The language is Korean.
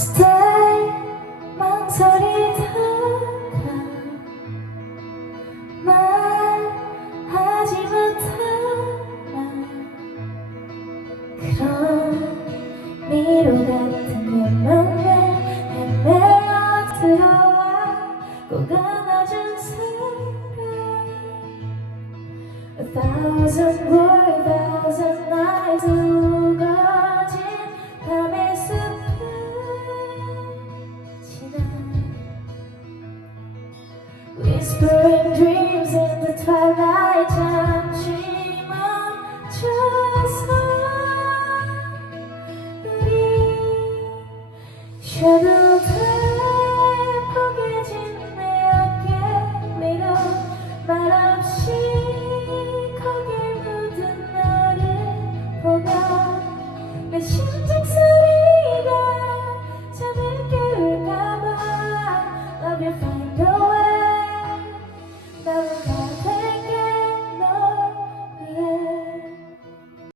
Stay 망설이다가 말하지 못하나 그런 미로 같은 내 맘에 헤매어 들어와 꼭 안아준 사랑 A thousand more, Whispering dreams in the twilight 잠시 멈춰서 우리 섀도우에 포개진 내 어깨 밀어 말없이 거길 묻은 너를 보고 내 심장